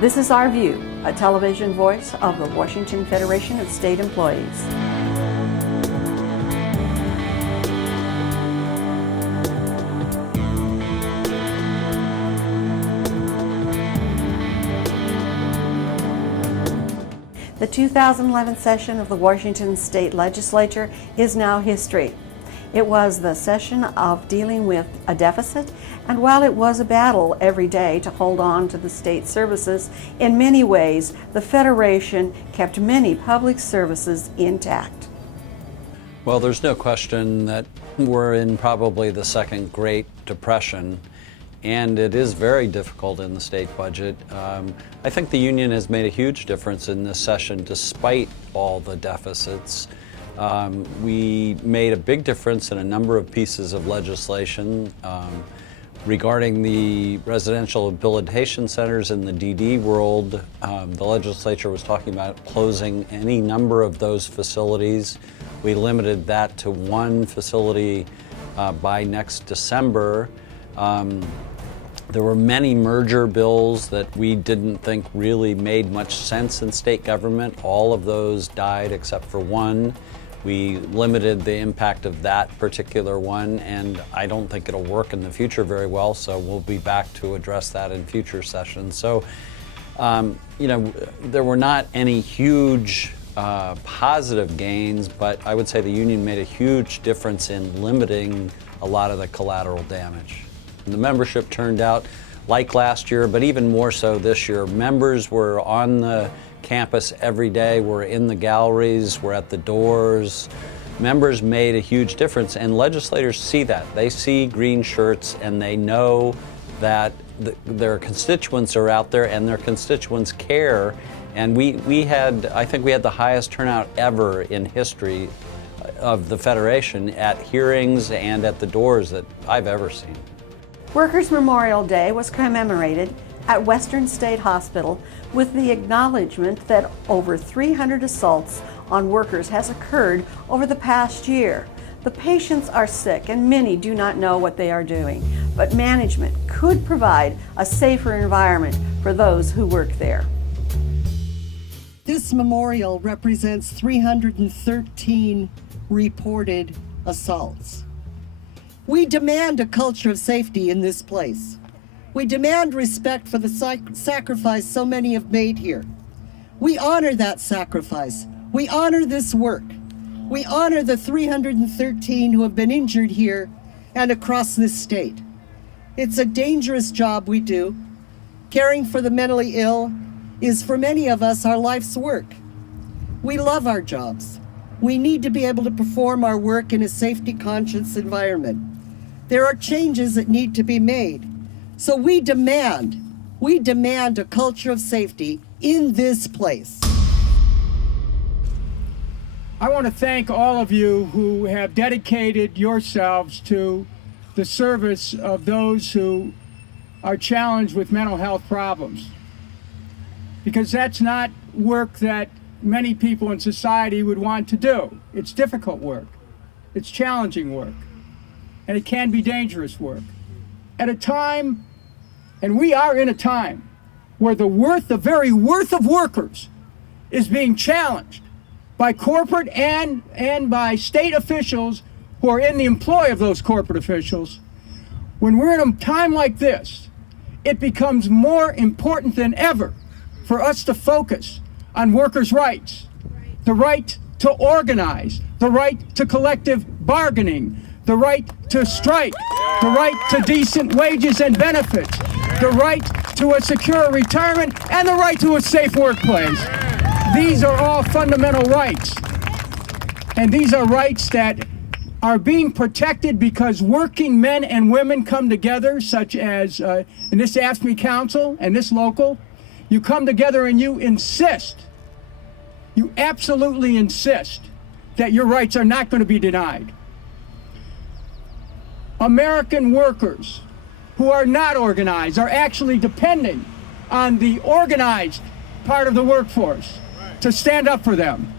This is Our View, a television voice of the Washington Federation of State Employees. The 2011 session of the Washington State Legislature is now history. It was the session of dealing with a deficit, and while it was a battle every day to hold on to the state services, in many ways the Federation kept many public services intact. Well, there's no question that we're in probably the second Great Depression, and it is very difficult in the state budget. I think the union has made a huge difference in this session despite all the deficits. We made a big difference in a number of pieces of legislation regarding the residential rehabilitation centers in the DD world. The legislature was talking about closing any number of those facilities. We limited that to one facility by next December. There were many merger bills that we didn't think really made much sense in state government. All of those died except for one. We limited the impact of that particular one, and I don't think it'll work in the future very well, so we'll be back to address that in future sessions. So, there were not any huge positive gains, but I would say the union made a huge difference in limiting a lot of the collateral damage. The membership turned out like last year, but even more so this year. Members were on the campus every day. We're in the galleries, we're at the doors. Members made a huge difference, and legislators see that. They see green shirts and they know that their constituents are out there and their constituents care. And I think we had the highest turnout ever in history of the Federation at hearings and at the doors that I've ever seen. Workers' Memorial Day was commemorated at Western State Hospital with the acknowledgement that over 300 assaults on workers has occurred over the past year. The patients are sick and many do not know what they are doing, but management could provide a safer environment for those who work there. This memorial represents 313 reported assaults. We demand a culture of safety in this place. We demand respect for the sacrifice so many have made here. We honor that sacrifice. We honor this work. We honor the 313 who have been injured here and across this state. It's a dangerous job we do. Caring for the mentally ill is, for many of us, our life's work. We love our jobs. We need to be able to perform our work in a safety-conscious environment. There are changes that need to be made. So we demand a culture of safety in this place. I want to thank all of you who have dedicated yourselves to the service of those who are challenged with mental health problems. Because that's not work that many people in society would want to do. It's difficult work. It's challenging work. And it can be dangerous work. At a time, and we are in a time, where the very worth of workers is being challenged by corporate and by state officials who are in the employ of those corporate officials. When we're in a time like this, it becomes more important than ever for us to focus on workers' rights, the right to organize, the right to collective bargaining, the right to strike, the right to decent wages and benefits, the right to a secure retirement, and the right to a safe workplace. These are all fundamental rights. And these are rights that are being protected because working men and women come together, such as in this AFSCME Council and this local. You come together and you insist, you absolutely insist that your rights are not going to be denied. American workers who are not organized are actually depending on the organized part of the workforce to stand up for them.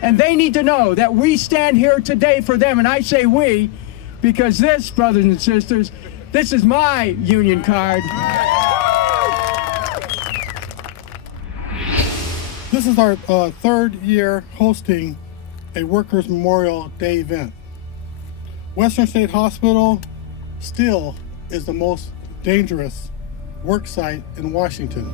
And they need to know that we stand here today for them. And I say we, because this, brothers and sisters, this is my union card. This is our third year hosting a Workers' Memorial Day event. Western State Hospital still is the most dangerous work site in Washington.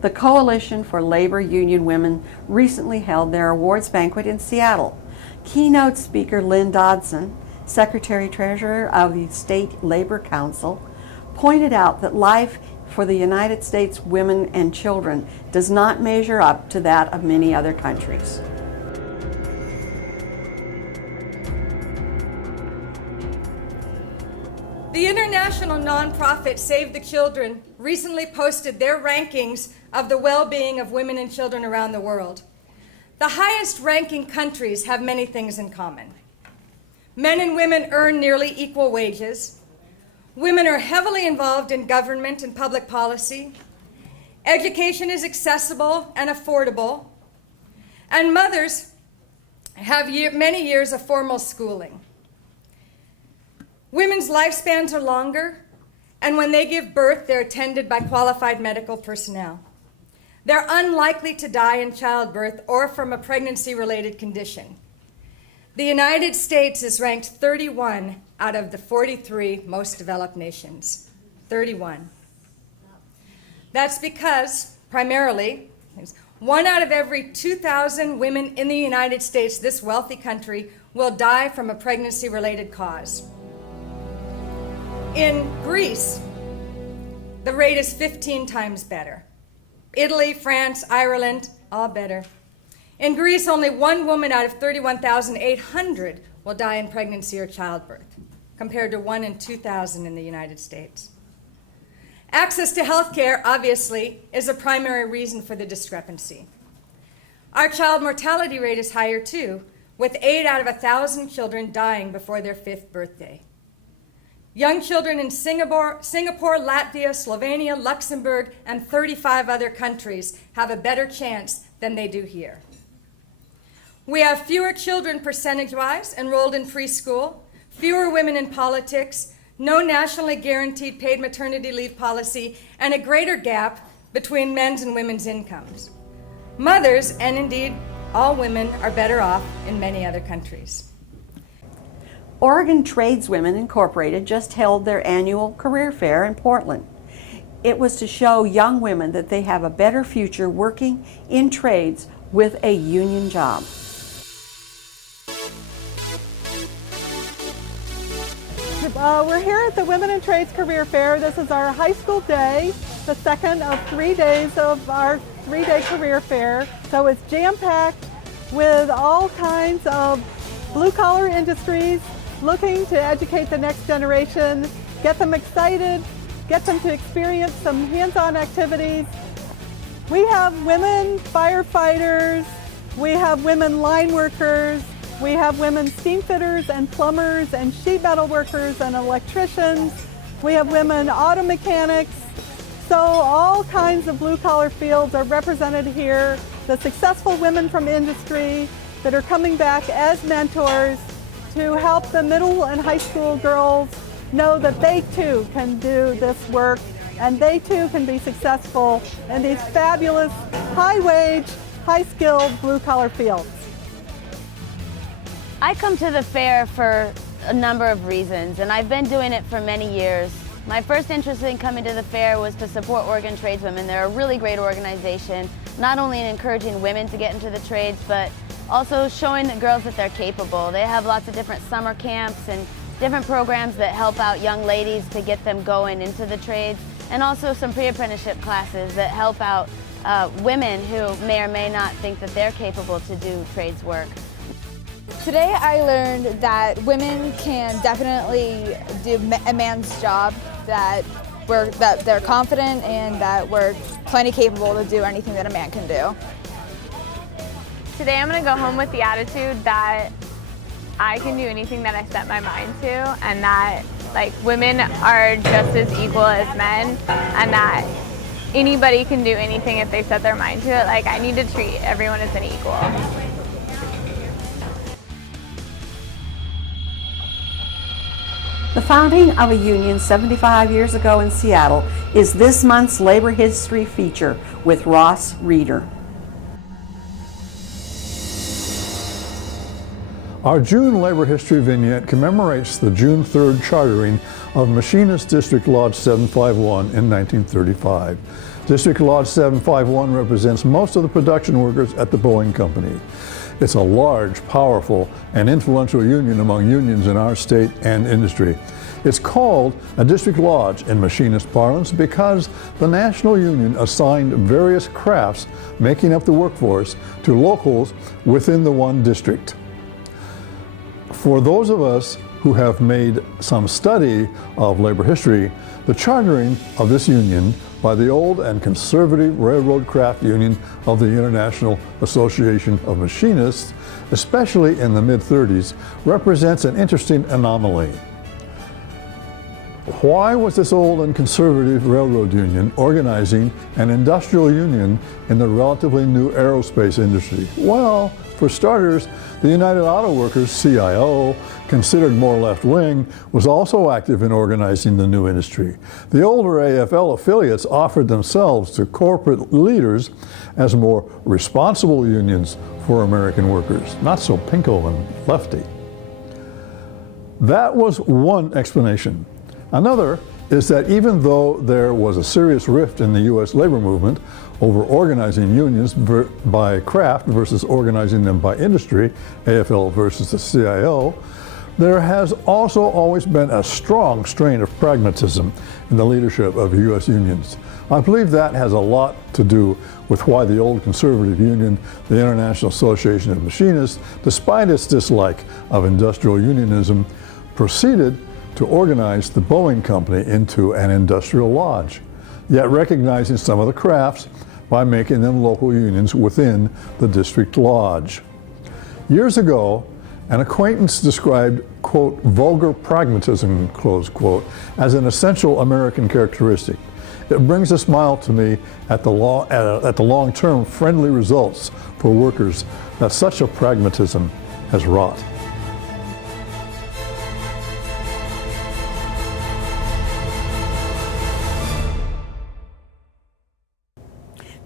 The Coalition for Labor Union Women recently held their awards banquet in Seattle. Keynote speaker Lynne Dodson, Secretary-Treasurer of the State Labor Council, pointed out that life for the United States women and children does not measure up to that of many other countries. The international nonprofit Save the Children recently posted their rankings of the well-being of women and children around the world. The highest ranking countries have many things in common. Men and women earn nearly equal wages. Women are heavily involved in government and public policy. Education is accessible and affordable. And mothers have many years of formal schooling. Women's lifespans are longer, and when they give birth, they're attended by qualified medical personnel. They're unlikely to die in childbirth or from a pregnancy-related condition. The United States is ranked 31 out of the 43 most developed nations. 31. That's because, primarily, 1 out of every 2,000 women in the United States, this wealthy country, will die from a pregnancy-related cause. In Greece, the rate is 15 times better. Italy, France, Ireland, all better. In Greece, only 1 woman out of 31,800 will die in pregnancy or childbirth, compared to 1 in 2,000 in the United States. Access to health care, obviously, is a primary reason for the discrepancy. Our child mortality rate is higher, too, with 8 out of 1,000 children dying before their 5th birthday. Young children in Singapore, Latvia, Slovenia, Luxembourg, and 35 other countries have a better chance than they do here. We have fewer children percentage-wise enrolled in preschool, fewer women in politics, no nationally guaranteed paid maternity leave policy, and a greater gap between men's and women's incomes. Mothers, and indeed all women, are better off in many other countries. Oregon Tradeswomen Incorporated just held their annual career fair in Portland. It was to show young women that they have a better future working in trades with a union job. We're here at the Women in Trades Career Fair. This is our high school day, the second of 3 days of our 3-day career fair. So it's jam-packed with all kinds of blue-collar industries looking to educate the next generation, get them excited, get them to experience some hands-on activities. We have women firefighters, we have women line workers, we have women steam fitters and plumbers and sheet metal workers and electricians. We have women auto mechanics. So all kinds of blue-collar fields are represented here. The successful women from industry that are coming back as mentors to help the middle and high school girls know that they too can do this work and they too can be successful in these fabulous, high-wage, high-skilled blue-collar fields. I come to the fair for a number of reasons, and I've been doing it for many years. My first interest in coming to the fair was to support Oregon Tradeswomen. They're a really great organization, not only in encouraging women to get into the trades, but also showing the girls that they're capable. They have lots of different summer camps and different programs that help out young ladies to get them going into the trades, and also some pre-apprenticeship classes that help out women who may or may not think that they're capable to do trades work. Today I learned that women can definitely do a man's job, that they're confident and that we're plenty capable to do anything that a man can do. Today I'm going to go home with the attitude that I can do anything that I set my mind to, and that women are just as equal as men, and that anybody can do anything if they set their mind to it. I need to treat everyone as an equal. The founding of a union 75 years ago in Seattle is this month's Labor History feature with Ross Reeder. Our June Labor History vignette commemorates the June 3rd chartering of Machinist District Lodge 751 in 1935. District Lodge 751 represents most of the production workers at the Boeing Company. It's a large, powerful, and influential union among unions in our state and industry. It's called a district lodge in machinist parlance because the national union assigned various crafts making up the workforce to locals within the one district. For those of us who have made some study of labor history, the chartering of this union by the old and conservative Railroad Craft Union of the International Association of Machinists, especially in the mid-30s, represents an interesting anomaly. Why was this old and conservative railroad union organizing an industrial union in the relatively new aerospace industry? Well, for starters, the United Auto Workers, CIO, considered more left-wing, was also active in organizing the new industry. The older AFL affiliates offered themselves to corporate leaders as more responsible unions for American workers, not so pinko and lefty. That was one explanation. Another is that even though there was a serious rift in the U.S. labor movement over organizing unions by craft versus organizing them by industry, AFL versus the CIO, there has also always been a strong strain of pragmatism in the leadership of U.S. unions. I believe that has a lot to do with why the old conservative union, the International Association of Machinists, despite its dislike of industrial unionism, proceeded to organize the Boeing Company into an industrial lodge, yet recognizing some of the crafts by making them local unions within the district lodge. Years ago, an acquaintance described, quote, vulgar pragmatism, close quote, as an essential American characteristic. It brings a smile to me at the long-term friendly results for workers that such a pragmatism has wrought.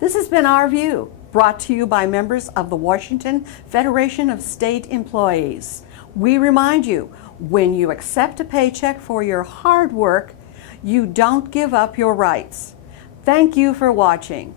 This has been Our View, brought to you by members of the Washington Federation of State Employees. We remind you, when you accept a paycheck for your hard work, you don't give up your rights. Thank you for watching.